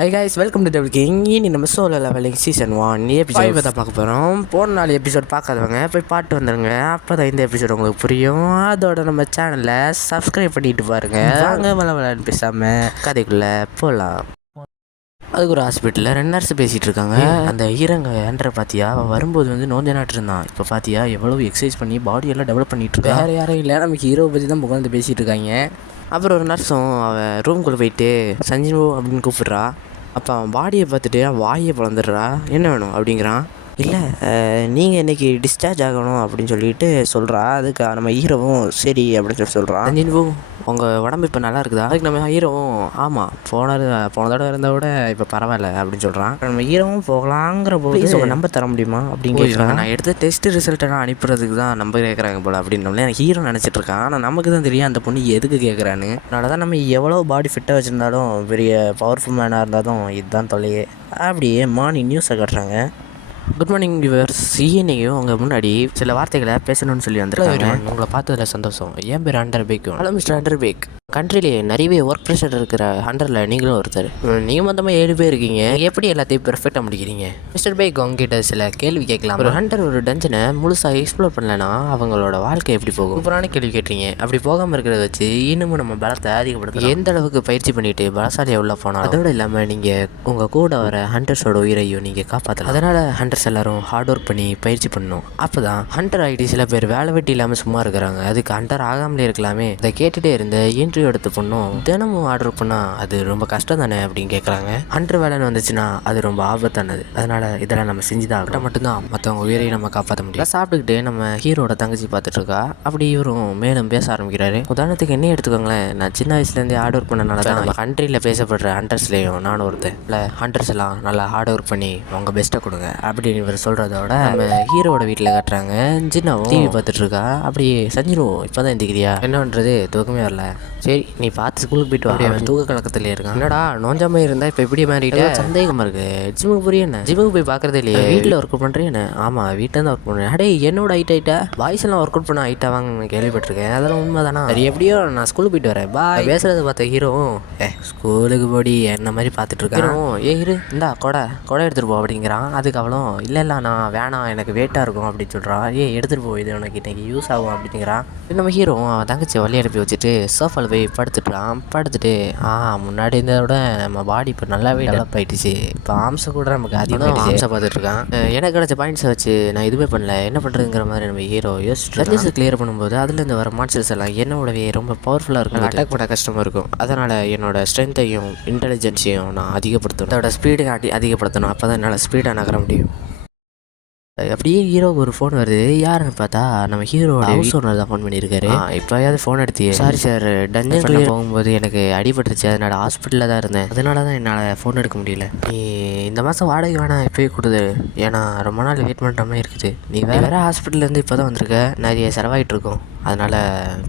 Hi guys, welcome to double king. இனி நம்ம solo levelling season 1 episode தான் பார்க்க போகிறோம். போன 4 எபிசோட் பார்க்காதவங்க போய் பாட்டு வந்துடுங்க. அப்போ தான் இந்த எபிசோட் உங்களுக்கு புரியும். அதோட நம்ம சேனலை சப்ஸ்கிரைப் பண்ணிட்டு பாருங்க. வாங்க விளாண்டு பேசாமல் கதைக்குள்ளே போகலாம். அதுக்கு ஒரு ஹாஸ்பிட்டலில் 2 நர்ஸ் பேசிகிட்டு இருக்காங்க. அந்த ஈரங்க ஏன்ற பார்த்தியா, அவன் வரும்போது வந்து நோஞ்ச நாட்டு இருந்தான். இப்போ பார்த்தியா எவ்வளோ எக்ஸசைஸ் பண்ணி பாடியெல்லாம் டெவலப் பண்ணிட்டு இருக்கா. வேறு யாரும் இல்லை, நமக்கு ஹீரோ பற்றி தான் உட்காந்து பேசிகிட்டு இருக்காங்க. அப்புறம் ஒரு நர்ஸும் அவன் ரூம்குள்ளே போயிட்டு சஞ்சீவ் அப்படின்னு கூப்பிட்றா. அப்போ அவன் பாடியை பார்த்துட்டு அவன் வாயை பிளந்துடுறா. என்ன வேணும் அப்படிங்கிறான். இல்லை, நீங்கள் இன்றைக்கி டிஸ்சார்ஜ் ஆகணும் அப்படின்னு சொல்லிட்டு சொல்கிறா. அதுக்கு நம்ம ஹீரோவும் சரி அப்படின்னு சொல்கிறான். சஞ்சீவும் உங்கள் உடம்பு இப்போ நல்லா இருக்குதா? அதுக்கு நம்ம ஹீரோவும் ஆமாம், போன தடவை இருந்த விட இப்போ பரவாயில்ல அப்படின்னு சொல்கிறான். நம்ம ஹீரோவும் போகலாங்கிற போது உங்கள் நம்பர் தர முடியுமா அப்படின்னு கேட்குறாங்க. நான் எடுத்த டெஸ்ட் ரிசல்ட்டெல்லாம் அனுப்புறதுக்கு தான் நம்பர் கேட்குறாங்க போல் அப்படின்னு எனக்கு ஹீரோ நினச்சிட்டு இருக்கான். ஆனால் நமக்கு தான் தெரியும் அந்த பொண்ணு எதுக்கு கேட்குறான்னு. அதனால தான் நம்ம எவ்வளோ பாடி ஃபிட்டாக வச்சுருந்தாலும் பெரிய பவர்ஃபுல் மேனாக இருந்தாலும் இதுதான் தொல்லையே. அப்படியே மார்னிங் நியூஸை காட்டுறாங்க. Good morning viewers. இன்னைக்கும் உங்கள் முன்னாடி சில வார்த்தைகளை பேசணும்னு சொல்லி வந்துருக்காங்க. உங்களை பார்த்ததில் சந்தோஷம். என் பேர் அண்டர் பேக். ஹலோ மிஸ்டர் அண்டர் பேக். கண்ட்ரிலேயே நிறையவே ஒர்க் ப்ரெஷர் இருக்கிற ஹண்டரில் நீங்களும் ஒருத்தர். நீங்கள் மொத்தமாக 7 பேர் இருக்கீங்க. எப்படி எல்லாத்தையும் பெர்ஃபெக்டாக முடிக்கிறீங்க? மிஸ்டர் பேக், உங்ககிட்ட சில கேள்வி கேட்கலாம். ஒரு ஹண்டர் ஒரு டஞ்சனை முழுசாக எக்ஸ்ப்ளோர் பண்ணலன்னா அவங்களோட வாழ்க்கை எப்படி போகும்? சூப்பரான கேள்வி கேட்டீங்க. அப்படி போகாமல் இருக்கிறத வச்சு இன்னமும் நம்ம பலத்தை அதிகப்படுத்தலாம். எந்த அளவுக்கு பயிற்சி பண்ணிட்டு பலசாலியாக உள்ள போனால் அதோடு இல்லாமல் நீங்கள் உங்கள் கூட வர ஹண்டர்ஸோட உயிரையும் நீங்கள் காப்பாற்றலாம். அதனால் ஹண்டர்ஸ் எல்லாரும் ஹார்ட் ஒர்க் பண்ணி பயிற்சி பண்ணணும். அப்போ தான் ஹண்டர் ஆகிட்டு சில பேர் வேலை வெட்டி இல்லாமல் சும்மா இருக்கிறாங்க. அதுக்கு ஹண்டர் ஆகாமலே இருக்கலாமே. அதை கேட்டுகிட்டே இருந்த இன்டர்வியூ எடுத்து பொண்ணும் தினமும் ஆர்டர் பண்ணால் அது ரொம்ப கஷ்டம் தானே அப்படின்னு கேட்குறாங்க. ஹண்டர் வேலைன்னு வந்துச்சுன்னா அது ரொம்ப ஆபத்தானது. அதனால் இதெல்லாம் நம்ம செஞ்சுதான் ஆகட்டும். மட்டும்தான் மற்றவங்க உயிரையும் நம்ம காப்பாற்ற முடியும். சாப்பிட்டுக்கிட்டு நம்ம ஹீரோட தங்கச்சி பார்த்துட்டு இருக்கா. அப்படி இவரும் மேலும் பேச ஆரம்பிக்கிறாரு. உதாரணத்துக்கு என்ன எடுத்துக்கோங்களேன், நான் சின்ன வயசுலேருந்தே ஹார்ட் ஒர்க் பண்ணனால தான் நம்ம கண்ட்ரியில் பேசப்படுற ஹண்டர்ஸ்லேயும் நானும் ஒருத்தன். இல்லை, ஹண்டர்ஸ் எல்லாம் நல்லா ஹார்ட் ஒர்க் பண்ணி அவங்க பெஸ்ட்டை கொடுங்க அப்படின்னு இவர் சொல்கிறதோட நம்ம ஹீரோட வீட்டில் காட்டுறாங்க. சின்னவும் டிவி பார்த்துட்டு இருக்கா. அப்படியே சஞ்சினும் இப்போ தான் எந்திக்கிறியா, என்ன பண்ணுறது, தூக்கமே வரல. சரி, நீ பார்த்து ஸ்கூலுக்கு போயிட்டு வா. அவன் தூக்க கலக்கத்திலே இருக்கான். என்னடா நோஞ்சாமல் இருந்தால் இப்போ எப்படி மாறிட்டு சந்தேகமாக இருக்கு. ஜிம்முக்கு புரிய என்ன, ஜிம்முக்கு போய் பார்க்குறதே இல்லையே, வீட்டில் ஒர்க் அவுட் பண்ணுறேன் என்ன? ஆமாம், வீட்டில் தான் ஒர்க் பண்ணுறேன். அடே, என்னோட ஹைட்டா பாய்ஸ் எல்லாம் ஒர்க் அவுட் பண்ண ஹைட்டாக வாங்க கேள்விப்பட்டிருக்கேன். அதெல்லாம் உண்மை தானா? சரி, எப்படியோ நான் ஸ்கூலுக்கு போயிட்டு வரேன். பாய். பேசுகிறத பார்த்த ஹீரோவும் ஸ்கூலுக்கு போடி என்ன மாதிரி பார்த்துட்டு இருக்கான். இரு இந்தா கொடை எடுத்துகிட்டு போ அப்படிங்கிறான். அதுக்கு அவளும் இல்லை நான் வேணாம், எனக்கு வெயிட்டாக இருக்கும் அப்படின்னு சொல்கிறான். எடுத்துகிட்டு போ, இது உனக்கு இன்னைக்கு யூஸ் ஆகும் அப்படிங்கிறான். நம்ம ஹீரோ அவன் தங்கச்சி வழி அனுப்பி வச்சுட்டு சோஃபாவில் போய் படுத்துட்டு முன்னாடி இருந்ததை விட நம்ம பாடி இப்போ நல்லாவே டெவலப் ஆகிடுச்சு. இப்போ ஆம்ஸை கூட நமக்கு அதிகமாக ஆம்ஸை பார்த்துட்டு இருக்கான். எனக்கு கிடைச்ச பாயிண்ட்ஸை வச்சு நான் இதுவே பண்ணல, என்ன பண்ணுறதுங்கிற மாதிரி நம்ம ஹீரோ யோசிச்சு கிளியர் பண்ணும்போது அதுலேருந்து வர மான்ஸ்டர்ஸ் எல்லாம் என்னோடவே ரொம்ப பவர்ஃபுல்லாக இருக்கும். அட்டாக் பண்ண கஷ்டமாக இருக்கும். அதனால் என்னோட ஸ்ட்ரென்த்தையும் இன்டெலிஜென்ஸையும் நான் அதிகப்படுத்தணும். அதோட ஸ்பீடை அதிகப்படுத்தணும். அப்போ தான் என்னால் ஸ்பீடாக நகர முடியும். அப்படியே ஹீரோவுக்கு ஒரு ஃபோன் வருது. யாருன்னு பார்த்தா நம்ம ஹீரோட ஹவுஸ் ஓனர் தான் ஃபோன் பண்ணியிருக்காரு. இப்போயாவது ஃபோன் எடுத்தியே? சாரி சார், டஞ்சன் கிளியர் போகும்போது எனக்கு அடிபட்டுருச்சு, அதனால ஹாஸ்பிட்டலில் தான் இருந்தேன். அதனால தான் என்னால் ஃபோன் எடுக்க முடியல. நீ இந்த மாதம் வாடகை வேணாம் இப்போயே கொடுது, ஏன்னா ரொம்ப நாள் வெயிட் பண்ணுற மாதிரி இருக்குது. நீ வேறு ஹாஸ்பிட்டல்லேருந்து இப்போ தான் வந்திருக்க, நிறைய செலவாகிட்டு இருக்கும். அதனால்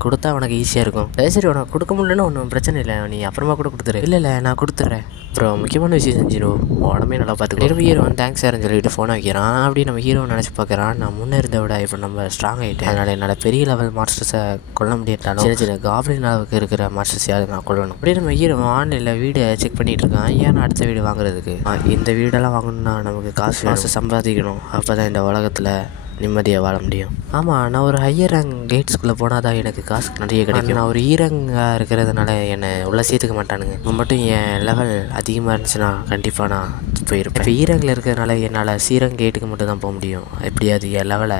கொடுத்தா உனக்கு ஈஸியாக இருக்கும். சரி, உனக்கு கொடுக்க முடியலன்னு ஒன்றும் பிரச்சனை இல்லை, நீ அப்புறமா கூட கொடுத்துரு. இல்லை நான் கொடுத்துட்றேன். அப்புறம் முக்கியமான விஷயம் செஞ்சிடும், உடம்பே நல்லா பார்த்துக்கணும். ஹீரோ தேங்க்ஸ் சார்னு சொல்லிட்டு ஃபோன் வைக்கிறான். அப்படி நம்ம ஹீரோ நினச்சி பார்க்குறான், நான் முன்னே இருந்த விட இப்போ நம்ம ஸ்ட்ராங் ஆகிட்டேன். அதனால் என்னால் பெரிய லெவல் மாஸ்டர்ஸை கொல்ல முடியாட்டாலும் சின்ன காப்ளின் அளவுக்கு இருக்கிற மாஸ்டர்ஸ் யாரும் நான் கொல்லணும். அப்படியே நம்ம ஹீரோ ஆன்லைனில் வீடை செக் பண்ணிகிட்டு இருக்கான். ஏன்னா அடுத்த வீடு வாங்குறதுக்கு. இந்த வீடெல்லாம் வாங்கணும்னா நமக்கு காசு சம்பாதிக்கணும். அப்போ தான் இந்த உலகத்தில் நிம்மதியாக வாழ முடியும். ஆமாம், நான் ஒரு ஹையர் ரேங்க் கேட்ஸ்குள்ளே போனால் தான் எனக்கு காசு நிறைய கிடைக்கும். நான் ஒரு ஈரங்காக இருக்கிறதுனால என்னை உள்ளே சேர்த்துக்க மாட்டானுங்க. இப்போ மட்டும் என் லெவல் அதிகமாக இருந்துச்சுன்னா கண்டிப்பாக நான் போயிருப்பேன். இப்போ ஈரங்கில் இருக்கிறதுனால என்னால் சீரங் கேட்டுக்கு மட்டும் தான் போக முடியும். எப்படியாவது என் லெவலை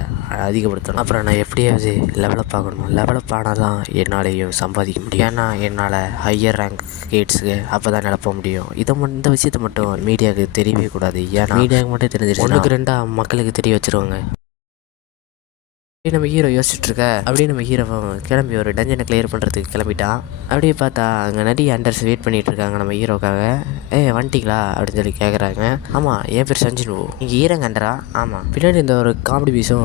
அதிகப்படுத்தணும். அப்புறம் நான் எப்படியாவது லெவலப் ஆகணும். லெவலப் ஆனால் தான் என்னாலையும் சம்பாதிக்க முடியும். ஏன்னா என்னால் ஹையர் ரேங்க் கேட்ஸுக்கு அப்போ தான் என்னால் போக முடியும். இந்த விஷயத்தை மட்டும் மீடியாவுக்கு தெரியவே கூடாது. ஏன்னா மீடியாவுக்கு மட்டும் தெரிஞ்சிருச்சு 1க்கு 2 மக்களுக்கு தெரிய வச்சுருவாங்க. நம்ம ஹீரோ யோசிச்சுட்டு இருக்க. அப்படியே நம்ம ஹீரோ கிளம்பி ஒரு டஞ்சனை கிளியர் பண்ணுறதுக்கு கிளம்பிட்டான். அப்படியே பார்த்தா அங்கே நிறைய ஹண்டர்ஸ் வெயிட் பண்ணிகிட்டு இருக்காங்க நம்ம ஹீரோக்காக. வந்துட்டீங்களா அப்படின்னு சொல்லி கேட்குறாங்க. ஆமாம், என் பேர் சஞ்சினு, நீங்கள் ஈரங்க ஹண்டரா? ஆமாம். பின்னாடி இந்த ஒரு காமெடி பீஸும்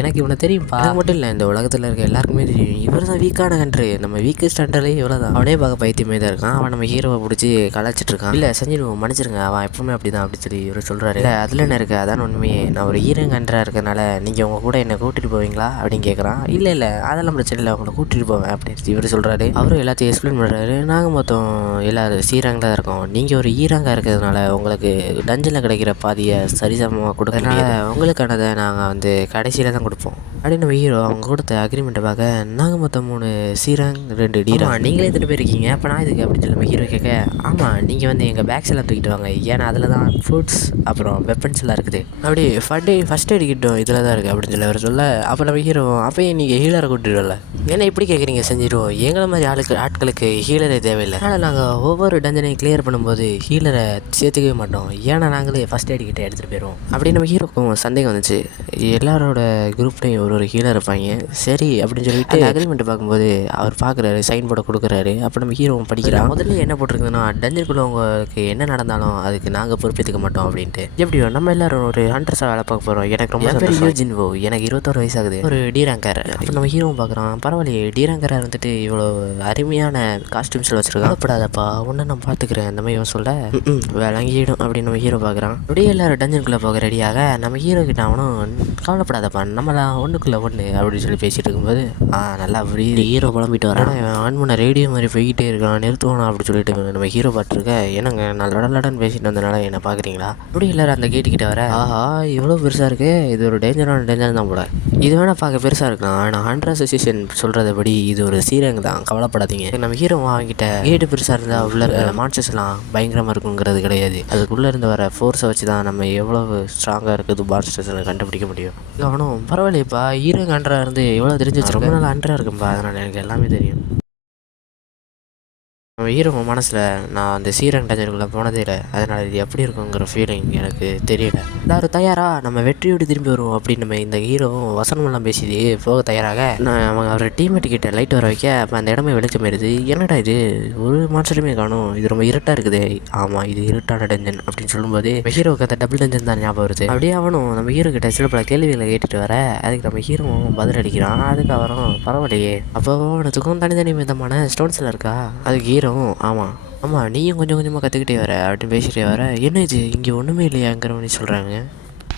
எனக்கு இவனை தெரியும்ப்பா. எனக்கு மட்டும் இல்லை, இந்த உலகத்தில் இருக்க எல்லாருக்குமே தெரியும், இவர் தான் வீக்கான ஹண்டரு, நம்ம வீக்கஸ்ட் ஹண்டரே இவ்வளோ தான். அவனே பார்க்க பைத்தியமே தான் இருக்கான். அவன் நம்ம ஹீரோவை பிடிச்சி கலாச்சிட்டு இருக்கான். இல்லை சஞ்சினு மன்னிச்சிருங்க, அவன் எப்பவுமே அப்படி தான் அப்படின்னு சொல்லி இவர் சொல்கிறாரு. இல்லை அதில் என்ன இருக்குது, அதான் உண்மையே, நான் ஒரு ஈரங்க ஹண்டராக இருக்கிறனால நீங்கள் உங்கள் கூட என்னை கூட்டிகிட்டு போவீங்களா அப்படின்னு கேட்குறான். இல்லை அதெல்லாம் பிரச்சனை இல்லை, அவங்கள கூட்டிகிட்டு போவேன் அப்படின்னு இவர் சொல்கிறாரு. அவரும் எல்லாத்தையும் எக்ஸ்பிளைன் பண்ணுறாரு. நாங்கள் மொத்தம் எல்லோரும் சீராங்க தான் இருக்கோம். நீங்கள் ஒரு ஈராங்காக இருக்கிறதுனால உங்களுக்கு டஞ்சனில் கிடைக்கிற பாதியை சரிசமமாக கொடுக்கறதுனால உங்களுக்கானதை நாங்கள் வந்து கடைசியில் தான் கொடுப்போம் அப்படின்னு நம்ம ஹீரோ அவங்க கொடுத்த அக்ரிமெண்ட்டை பார்க்க நாங்கள் மொத்தம் 3 சீராங் 2 டீராங் நீங்களே எடுத்துகிட்டு போயிருக்கீங்க, அப்போ நான் இதுக்கு அப்படின்னு சொல்லி நம்ம ஹீரோ கேட்க, ஆமாம் நீங்கள் வந்து எங்கள் பேக்ஸ் எல்லாம் தூக்கிட்டு வாங்க, ஏன்னா அதில் தான் ஃபுட்ஸ் அப்புறம் வெப்பன்ஸ் எல்லாம் இருக்குது, அப்படி ஃபஸ்ட் எய்ட் கிட்டும் இதில் தான் இருக்குது அப்படின்னு சொல்லி அவர் சொல்ல, அப்போ நம்ம ஹீரோ அப்போயே நீங்கள் ஹீலரை கூட்டிடுவல, ஏன்னா இப்படி கேட்குறீங்க செஞ்சிடுவோம், எங்களை மாதிரி ஆட்களுக்கு ஹீலரே தேவையில்லை, அதனால் நாங்கள் ஒவ்வொரு டஞ்சனையும் கிளியர் பண்ணும்போது ஹீலரை சேர்த்துக்கவே மாட்டோம், ஏன்னா நாங்களே ஃபஸ்ட் எய்ட் கிட்ட எடுத்துகிட்டு போயிடுவோம் அப்படின்னு நம்ம ஹீரோக்கும் சந்தேகம் வந்துச்சு. எல்லாரோட குரூப்லேயும் ஒரு ஹீலர் இருப்பாங்க, சரி அப்படின்னு சொல்லிட்டு அக்ரிமெண்ட் பார்க்கும்போது அவர் பார்க்குறாரு, சைன் போர்டை கொடுக்குறாரு. அப்போ நம்ம ஹீரோவும் படிக்கிறான். முதல்ல என்ன போட்டிருக்குதுன்னா, டஞ்சனுக்குள்ளே உங்களுக்கு என்ன நடந்தாலும் அதுக்கு நாங்கள் பொறுப்பேற்றுக்க மாட்டோம் அப்படின்ட்டு. எப்படியோ நம்ம எல்லாரும் ஒரு ஹண்டர்ஸாக வேலை பார்க்க போகிறோம். எனக்கு ரொம்ப பெரிய ஜின்வோ, எனக்கு 21 வயசாகுது, ஒரு டீராங்கர். அப்போ நம்ம ஹீரோவும் பார்க்குறான், பரவாயில்லையே டீராங்கராக இருந்துட்டு இவ்வளோ அருமையான காஸ்டியூம்ஸில் வச்சுருக்கான், கவலைப்படாதப்பா ஒன்று நான் பார்த்துக்கிறேன் அந்த மாதிரி சொல்ல, விளங்கிடும் அப்படின்னு நம்ம ஹீரோ பார்க்குறான். அப்படியே எல்லாரும் டஞ்சனுக்குள்ளே போக ரெடியாக நம்ம ஹீரோ கிட்ட அவனும் கவலைப்படாதப்பா நம்மளாம் ஒன்றுக்குள்ளே ஒன்று அப்படின்னு சொல்லி பேசிகிட்டு இருக்கும்போது நல்லா அப்படி ஹீரோ குழம்பிட்டு வரான். ஆன் பண்ண ரேடியோ மாதிரி போய்கிட்டே இருக்கான், நிறுத்துவானா அப்படின்னு சொல்லிட்டு நம்ம ஹீரோ பார்த்துருக்க, என்னங்க நான் லடன்னு பேசிட்டு வந்தனால என்ன பார்க்குறீங்களா அப்படி எல்லாரும் அந்த கேட்டுக்கிட்ட வர, ஆஹா இவ்வளோ பெருசாக இருக்குது, இது ஒரு டேஞ்சர் தான் போல, இது வேணால் பார்க்க பெருசாக இருக்கலாம், ஆனால் ஹண்ட்ரட் அசோசியேஷன் சொல்கிறதபடி இது ஒரு சீரங்க தான், கவலைப்படாதீங்க. நம்ம ஹீரோ வாங்கிட்ட கேட்டு பெருசாக இருந்தால் உள்ள இருக்க மான்ஸ்டர்ஸ்லாம் பயங்கரமாக இருக்குங்கிறது கிடையாது, அதுக்குள்ளே இருந்து வர ஃபோர்ஸை வச்சு தான் நம்ம எவ்வளோ ஸ்ட்ராங்காக இருக்குது மான்ஸ்டர்ஸை கண்டுபிடிக்க முடியும். அவனும் பரவாயில்லையப்பா ஹீரோங்க ஹண்ட்ரடாக இருந்து எவ்வளோ தெரிஞ்சு வச்சு ரொம்ப நாள் ஹண்ட்ரடாக இருக்கும்பா, அதனால் எனக்கு எல்லாமே தெரியும். நம்ம ஹீரோ மனசில் நான் அந்த சீரங் டஞ்சனுக்குள்ளே போனதே இல்லை, அதனால் இது எப்படி இருக்குங்கிற ஃபீலிங் எனக்கு தெரியல. எல்லாரும் தயாரா நம்ம வெற்றியோடு திரும்பி வருவோம் அப்படின்னு நம்ம இந்த ஹீரோவும் வசனமெல்லாம் பேசிது போக தயாராக அவங்க அவர் டீம்மேட் கிட்ட லைட் வர வைக்க, அப்போ அந்த இடமே வெளிச்சம் ஆயிடுது. என்னடா இது ஒரு மான்ஸ்டருமே காணும், இது ரொம்ப இருட்டாக இருக்குது, ஆமாம் இது இருட்டான டஞ்சன் அப்படின்னு சொல்லும்போது ஹீரோவுக்கு அந்த டபுள் டஞ்சன் தான் ஞாபகம் வருது. அப்படியே அவனும் நம்ம ஹீரோ கிட்ட சில பல கேள்விகளை கேட்டுட்டு வர, அதுக்கு நம்ம ஹீரோவும் பதில் அடிக்கிறான். அதுக்கு அவரும் பரவாயில்லையே அப்போ அவனுக்கும் தனித்தனி விதமான ஸ்டோன்ஸில் இருக்கா, அதுக்கு ஹீரோ ஆமாம் நீயும் கொஞ்சம் கொஞ்சமாக கற்றுக்கிட்டே வர அப்படின்னு பேசிகிட்டே வர, என்ன இது இங்கே ஒன்றுமே இல்லையாங்கிற மாதிரி சொல்கிறாங்க.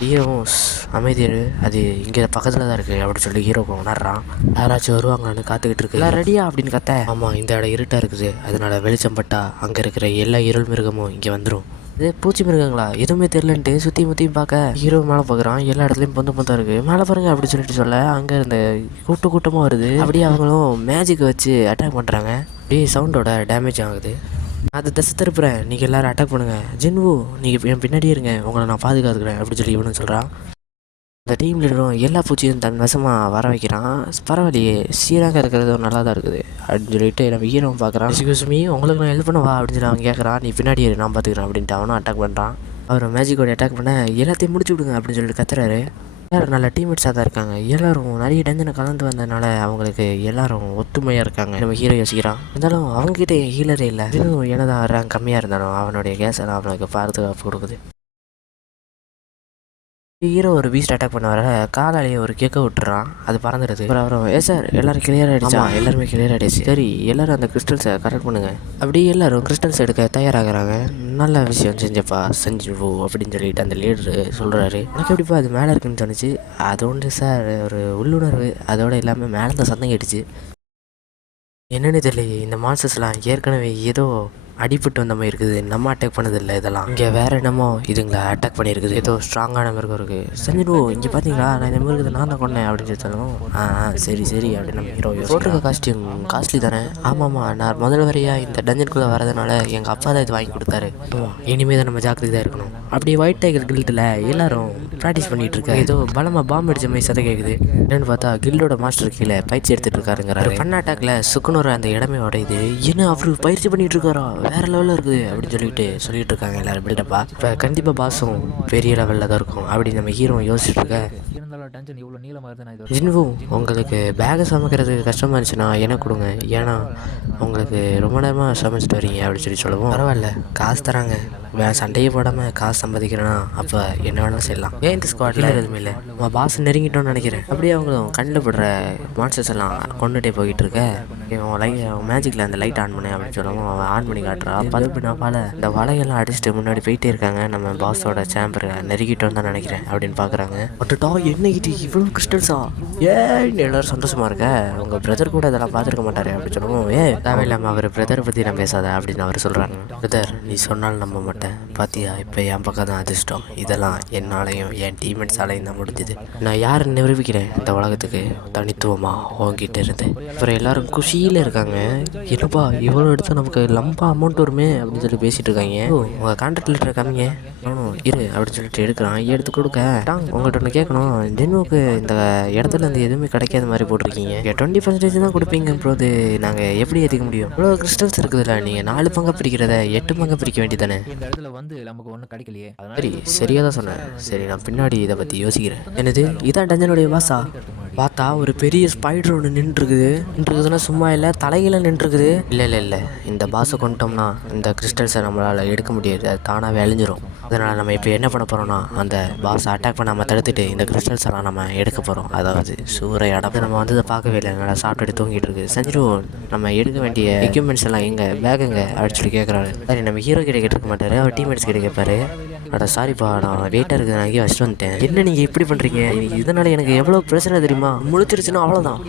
ஹீரோவும் அமைதியாரு, அது இங்கே பக்கத்தில் தான் இருக்குது அப்படின்னு சொல்லி ஹீரோக்கு உணர்றான். யாராச்சும் வருவாங்கன்னு காத்துக்கிட்டு இருக்கு, எல்லாம் ரெடியா அப்படின்னு கத்த, ஆமாம் இந்த இடம் இருட்டாக இருக்குது, அதனால வெளிச்சம் பட்டா அங்கே இருக்கிற எல்லா இருள் மிருகமும் இங்கே வந்துடும். இது பூச்சி மிருகங்களா எதுவுமே தெரிலன்ட்டு சுற்றி முற்றியும் பார்க்க ஹீரோ மேலே பார்க்குறான், எல்லா இடத்துலையும் பொந்தா இருக்குது, மேலே பாருங்க அப்படின்னு சொல்லிட்டு சொல்ல, அங்கே இந்த கூட்டமாக வருது. அப்படியே அவங்களும் மேஜிக்கை வச்சு அட்டாக் பண்ணுறாங்க. அப்படியே சவுண்டோட டேமேஜ் ஆகுது. அதை தசை திருப்புறேன், நீங்கள் எல்லோரும் அட்டாக் பண்ணுங்கள், ஜின்வு நீங்கள் என் பின்னாடியே இருங்க, உங்களை நான் பாதுகாத்துக்கிறேன் அப்படின்னு சொல்லி இவனு சொல்கிறான். அந்த டீம் லீடரும் எல்லா பூச்சியும் தன் வசமாக வர வைக்கிறான். பரவாயில்லையே சீராக இருக்கிறது நல்லா தான் இருக்குது அப்படின்னு சொல்லிட்டு நம்ம ஹீரோ பார்க்குறான். எக்ஸ்கியூஸ்மி உங்களுக்கு நான் ஹெல்ப் பண்ணவா அப்படின்னு சொல்லி அவன் கேட்குறான். நீ பின்னாடி நான் பார்த்துக்கிறேன் அப்படின்ட்டு அவனும் அட்டாக் பண்ணுறான். அவர் மேஜிக்கோட அட்டாக் பண்ண எல்லாத்தையும் முடிச்சு விடுங்க அப்படின்னு சொல்லிட்டு கத்துறாரு. எல்லோரும் நல்ல டீம்மேட்ஸாக தான் இருக்காங்க, எல்லோரும் நிறைய டஞ்சனை கலந்து வந்ததுனால அவங்களுக்கு எல்லோரும் ஒத்துமையாக இருக்காங்க நம்ம ஹீரோ யோசிக்கிறான். இருந்தாலும் அவங்ககிட்ட ஹீலரே இல்லை, இன்னும் என்னதான் ரேங்க் கம்மியாக இருந்தாலும் அவனுடைய கேஸ் எல்லாம் அவனுக்கு பாதுகாப்பு கொடுக்குது. ஹீரோ ஒரு பீஸ்ட் அட்டாக் பண்ண வர காலாலேயே ஒரு கேக்கை விட்டுறான், அது பறந்துடுது. அப்புறம் சார் எல்லாரும் கிளியர் ஆகிடுச்சா, எல்லாருமே கிளியர் ஆகிடுச்சு, சரி எல்லாரும் அந்த கிறிஸ்டல்ஸை கரெக்ட் பண்ணுங்க. அப்படியே எல்லாரும் கிறிஸ்டல்ஸ் எடுக்க தயாராகிறாங்க. நல்ல விஷயம் செஞ்சப்பா செஞ்சுவோ அப்படின்னு சொல்லிட்டு அந்த லீடரு சொல்கிறாரு. எனக்கு எப்படிப்பா அது மேலே இருக்குன்னு சொன்னிச்சு, அது ஒன்று சார் ஒரு உள்ளுணர்வு, அதோடு இல்லாமல் மேலே தான் சத்தம் கேட்டுச்சு, என்னென்னு தெரியலையே இந்த மான்ஸ்டர்ஸ்லாம் ஏற்கனவே ஏதோ அடிபட்டு வந்த மாதிரி இருக்குது, நம்ம அட்டாக் பண்ணதில்லை, இதெல்லாம் இங்கே வேறு என்னமோ இதுங்களை அட்டாக் பண்ணியிருக்குது, ஏதோ ஸ்ட்ராங்கான மிருகம் இருக்குது, செஞ்சிடுவோம் இங்கே பார்த்தீங்களா நான் இந்த மிருகத்தை நான் தான் கொண்டேன் அப்படின்னு சொல்லணும். சரி அப்படின்னு நம்ம ஹீரோ போட்டிருக்க காஸ்டியூம் காஸ்ட்லி தானே, ஆமாம்மா நான் முதல் வரையாக இந்த டஞ்சனுக்குள்ளே வரதுனால எங்கள் அப்பா தான் இது வாங்கி கொடுத்தாரு, இனிமேல் தான் நம்ம ஜாக்கிரதையாக இருக்கணும். அப்படியே ஒயிட் டைகர் கில்டில் எல்லாரும் ப்ராக்டிஸ் பண்ணிகிட்டு இருக்காரு, ஏதோ பலமாக பாம்பு அடித்த மாதிரி சதை கேட்குது. என்னன்னு பார்த்தா கில்டோட மாஸ்டர் கீழே பயிற்சி எடுத்துகிட்டு இருக்காருங்கிறாரு. பண்ண அட்டாக்ல சுக்குனூர் அந்த இடமே உடையுது, என்ன அவருக்கு பயிற்சி பண்ணிட்டு இருக்காரா, வேறு லெவலில் இருக்குது அப்படின்னு சொல்லிட்டு இருக்காங்க எல்லோரும் பில்டப்பா. இப்போ கண்டிப்பாக பாஸும் பெரிய லெவலில் தான் இருக்கும் அப்படின்னு நம்ம ஹீரோ யோசிச்சுட்டு இருக்கேன். ஜின்வு உங்களுக்கு பேகை சமைக்கிறதுக்கு கஷ்டமாக இருந்துச்சுன்னா எனக்கு கொடுங்க, ஏன்னா உங்களுக்கு ரொம்ப நேரமாக சமைச்சிட்டு வரீங்க அப்படின்னு சொல்லவும், பரவாயில்ல காசு தராங்க, சண்டையே போடாமல் காசு சம்பாதிக்கிறேன்னா அப்போ என்ன வேணாலும் செய்யலாம். ஏன் இந்த ஸ்குவாட்ல எதுவுமே இல்லை, உங்கள் பாஸ் நெருங்கிட்டோன்னு நினைக்கிறேன். அப்படியே அவங்களும் கண்ணில் படுற மான்ஸ்டர்ஸ் எல்லாம் கொண்டுட்டே போய்கிட்டு இருக்க, மேஜிக்கில் அந்த லைட் ஆன் பண்ணு அப்படின்னு சொல்லவும் அவன் ஆன் பண்ணி காட்டுறா. நான் இந்த வலையெல்லாம் அடிச்சுட்டு முன்னாடி போயிட்டே இருக்காங்க. நம்ம பாஸோட சேம்பரை நெருங்கிட்டோன்னு தான் நினைக்கிறேன் அப்படின்னு பார்க்குறாங்க. பட்டுட்டா என்ன இது இவ்வளோ கிறிஸ்டல்ஸா, ஏன் எல்லாரும் சந்தோஷமா இருக்க, உங்கள் பிரதர் கூட இதெல்லாம் பார்த்துருக்க மாட்டாரு அப்படின்னு சொல்லவும், தேவையில்லாமல் அவர் பிரதரை பற்றி நான் பேசாத அப்படின்னு அவர் சொல்கிறாங்க. பிரதர் நீ சொன்னாலும் நம்ப மாட்டேன், பாத்தியா இப்போ என் பக்கம் தான் அதிர்ஷ்டம், இதெல்லாம் என்னாலையும் என் டீம்மேட்ஸாலையும் தான் முடிஞ்சுது. நான் யாருன்னு நிரூபிக்கிறேன் இந்த உலகத்துக்கு தனித்துவமா உங்ககிட்ட இருந்து. அப்புறம் எல்லாரும் குஷியில் இருக்காங்க. என்னப்பா இவ்வளோ எடுத்து நமக்கு லம்பா அமௌண்ட் வருமே அப்படின்னு சொல்லி பேசிட்டு இருக்காங்க. உங்கள் கான்ட்ராக்ட் லெட்டர் காமிங்க, நானும் இரு அப்படின்னு சொல்லிட்டு எடுக்கிறான். எடுத்து கொடுக்க உங்கள்கிட்ட ஒன்று கேட்கணும், ஜென்முக்கு இந்த இடத்துல இருந்து எதுவுமே கிடைக்காத மாதிரி போட்டிருக்கீங்க, 20% தான் கொடுப்பீங்க போது நாங்கள் எப்படி ஏற்றுக்க முடியும்? இவ்வளோ கிறிஸ்டல்ஸ் இருக்குதுல்ல, நீங்கள் 4 பங்காக பிரிக்கிறத 8 பங்காக பிரிக்க வேண்டியதானே. நமக்கு ஒன்றும் கிடைக்கலையே. சரி சரியா தான் சொன்னேன். சரி நான் பின்னாடி இதை பற்றி யோசிக்கிறேன். என்னது இதான் டஞ்சனுடைய பாஸா? பார்த்தா ஒரு பெரிய ஸ்பைடர் ஒன்று நின்றுருக்குதுன்னா சும்மா இல்லை, தலையில நின்றுருக்குது. இல்லை இந்த பாஸை கொண்டோம்னா இந்த கிறிஸ்டல்ஸை நம்மளால் எடுக்க முடியாது, அது தானாகவே அழிஞ்சிரும். அதனால் நம்ம இப்போ என்ன பண்ண போகிறோம்னா அந்த பாஸை அட்டாக் பண்ணாமல் தடுத்துட்டு இந்த கிறிஸ்டல்ஸ் எல்லாம் நம்ம எடுக்க போகிறோம். அதாவது சூறையாடம். நம்ம வந்து அதை பார்க்கவே இல்லை, நல்லா சாப்பிட்டுட்டு தூங்கிட்டு இருக்கு. செஞ்சிருவோம். நம்ம எடுக்க வேண்டிய எக்யூப்மெண்ட்ஸ் எல்லாம் எங்கே பேக்குங்க அப்படின்னு சொல்லி கேட்குறாரு. சரி நம்ம ஹீரோ கிட்ட கேட்டுருக்க மாட்டாரு, அவர் டீம்மேட்ஸ் கிட்ட கேட்பாரு. அட சாரிப்பா நான் வெயிட்டாக இருக்குது, நான் அங்கேயே வச்சுட்டு வந்துட்டேன். என்ன நீங்கள் இப்படி பண்ணுறீங்க, இதனால் எனக்கு எவ்வளோ பிரச்சனை தெரியுமா, முழிச்சிருச்சுன்னா அவ்வளோதான்.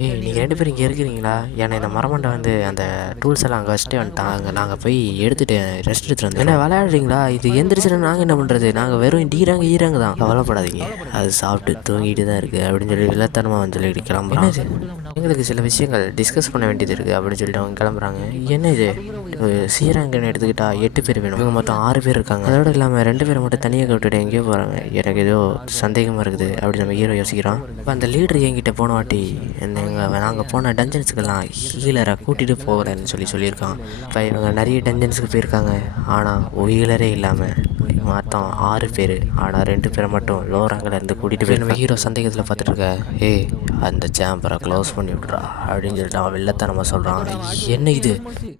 நீங்கள் 2 பேரும் இங்கே இருக்கிறீங்களா? ஏன்னா இந்த மரமண்டை வந்து அந்த டூல்ஸ் எல்லாம் அங்கே வச்சுட்டு வந்துட்டாங்க, நாங்கள் போய் எடுத்துகிட்டு ரெஸ்ட் எடுத்துகிட்டு வந்தோம். என்ன விளையாடுறீங்களா? இது எந்திரிச்சுன்னா நாங்கள் என்ன பண்ணுறது, நாங்கள் வெறும் ஈராங்க தான், கவலைப்படாதீங்க, அது சாப்பிட்டு தூங்கிட்டு தான் இருக்குது அப்படின்னு சொல்லி வில்லத்தனமாக வந்து சொல்லிட்டு கிளம்புறாங்க. எங்களுக்கு சில விஷயங்கள் டிஸ்கஸ் பண்ண வேண்டியது இருக்குது அப்படின்னு சொல்லிட்டு அவங்க கிளம்புறாங்க. என்ன இது சீராங்கன்னு எடுத்துக்கிட்டா 8 பேர் வேணும், இவங்க மொத்தம் 6 பேர் இருக்காங்க. அதோட இல்லாமல் 2 பேரை மட்டும் தனியாக விட்டுட்டு எங்கேயோ போகிறாங்க, எனக்கு ஏதோ சந்தேகமாக இருக்குது அப்படின்னு நம்ம ஹீரோ யோசிக்கிறோம். இப்போ அந்த லீடர் என்கிட்ட போன வாட்டி நாங்கள் போன டஞ்சன்ஸுக்கெல்லாம் ஹீலரை கூட்டிகிட்டு போகிறேன்னு சொல்லியிருக்கான். இப்போ இவங்க நிறைய டஞ்சன்ஸுக்கு போயிருக்காங்க, ஆனால் ஹீலரே இல்லாமல் மொத்தம் 6 பேர், ஆனால் 2 பேரை மட்டும் லோ ரேங்கில் இருந்து கூட்டிகிட்டு போய் நம்ம ஹீரோ சந்தேகத்தில் பார்த்துட்டு இருக்க, அந்த சேம்பரை க்ளோஸ் பண்ணி விட்றா அப்படின்னு சொல்லிட்டு அவன் வெள்ளத்தனமாக சொல்கிறான். என்ன இது,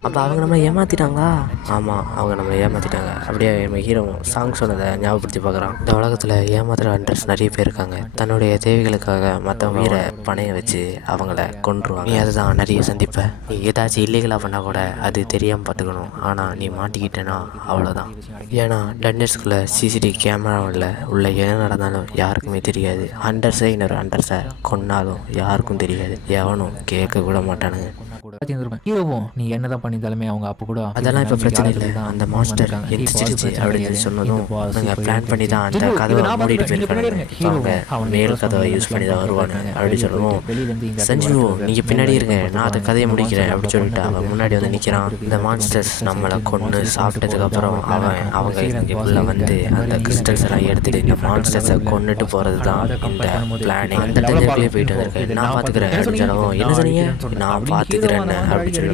அப்போ அவங்க நம்மளை ஏமாற்றிட்டாங்களா? ஆமாம் அவங்க நம்மளை ஏமாற்றிட்டாங்க. அப்படியே நம்ம ஹீரோ சாங் சொன்னதை ஞாபகப்படுத்தி பார்க்குறான். இந்த உலகத்தில் ஏமாத்துற ஹண்டர்ஸ் நிறைய பேர் இருக்காங்க, தன்னுடைய தேவைகளுக்காக மற்ற உயிரை பணைய வச்சு அவங்கள கொன்றுவாங்க. நீ அதுதான் நிறைய சந்திப்ப, நீ ஏதாச்சும் இல்லீகலாக பண்ணால் கூட அது தெரியாமல் பார்த்துக்கணும், ஆனால் நீ மாட்டிக்கிட்டேன்னா அவ்வளோதான். ஏன்னா டன்னர்ஸ்குள்ளே சிசிடிவி கேமராவில் உள்ள என்ன நடந்தாலும் யாருக்குமே தெரியாது, ஹண்டர்ஸை இன்னொரு ஹண்டர்ஸை கொன்னாலும் யாருக்கும் தெரியாது, எவனும் கேட்க கூட மாட்டானுங்க. நீ என்னதான் பண்ணியிருந்தாலுமே அவங்க அப்போ கூட அதெல்லாம் இப்போ பிரச்சனை இல்லை, அந்த மாஸ்டர் எந்திரிச்சிருச்சு அப்படின்னு சொன்னதும் நாங்கள் பிளான் பண்ணி தான் அந்த கதவை மூடிட்டு போயிருக்காங்க, அவங்க மேல் கதவை யூஸ் பண்ணி தான் வருவாங்க அப்படின்னு சொல்லுவோம். சஞ்சீவோ நீங்கள் பின்னாடி இருங்க, நான் அந்த கதையை முடிக்கிறேன் அப்படின்னு சொல்லிட்டு அவன் முன்னாடி வந்து நிற்கிறான். இந்த மான்ஸ்டர்ஸ் நம்மளை கொன்று சாப்பிட்டதுக்கப்புறம் அவங்க இங்குள்ள வந்து அந்த கிறிஸ்டல்ஸ் எல்லாம் எடுத்துட்டு இந்த மான்ஸ்டர்ஸை கொண்டுட்டு போகிறது தான் இந்த பிளானே. அந்த டஞ்சனுக்குள்ளே போயிட்டு வந்திருக்கேன், நான் பார்த்துக்கிறேன் அப்படின்னு சொல்லவும், என்ன சொன்னீங்க, நான் பார்த்துக்கிறேன் அப்படின்னு சொல்லி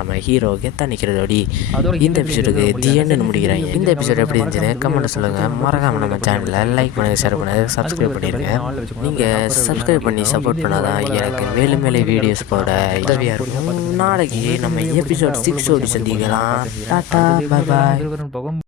ஆமாம் ஹீரோ கெத்தா நிற்கிறதோடி இந்த எபிசோடுக்கு தியன்னு முடிக்கிறாங்க. இந்த எபிசோடு எப்படி இருந்துச்சுன்னு கமெண்ட் சொல்லுங்கள். மறக்காமல் நம்ம சேனலில் லைக் பண்ணுங்கள், ஷேர் பண்ணுங்கள், சப்ஸ்கிரைப் பண்ணிடுங்க. நீங்கள் சப்ஸ்கிரைப் பண்ணி சப்போர்ட் பண்ணாதான் எனக்கு மேலும் மேலே வீடியோஸ் போட உதவியாக இருக்கும். நாளைக்கு நம்ம எபிசோட் 6 சந்திக்கலாம். Tata bye bye.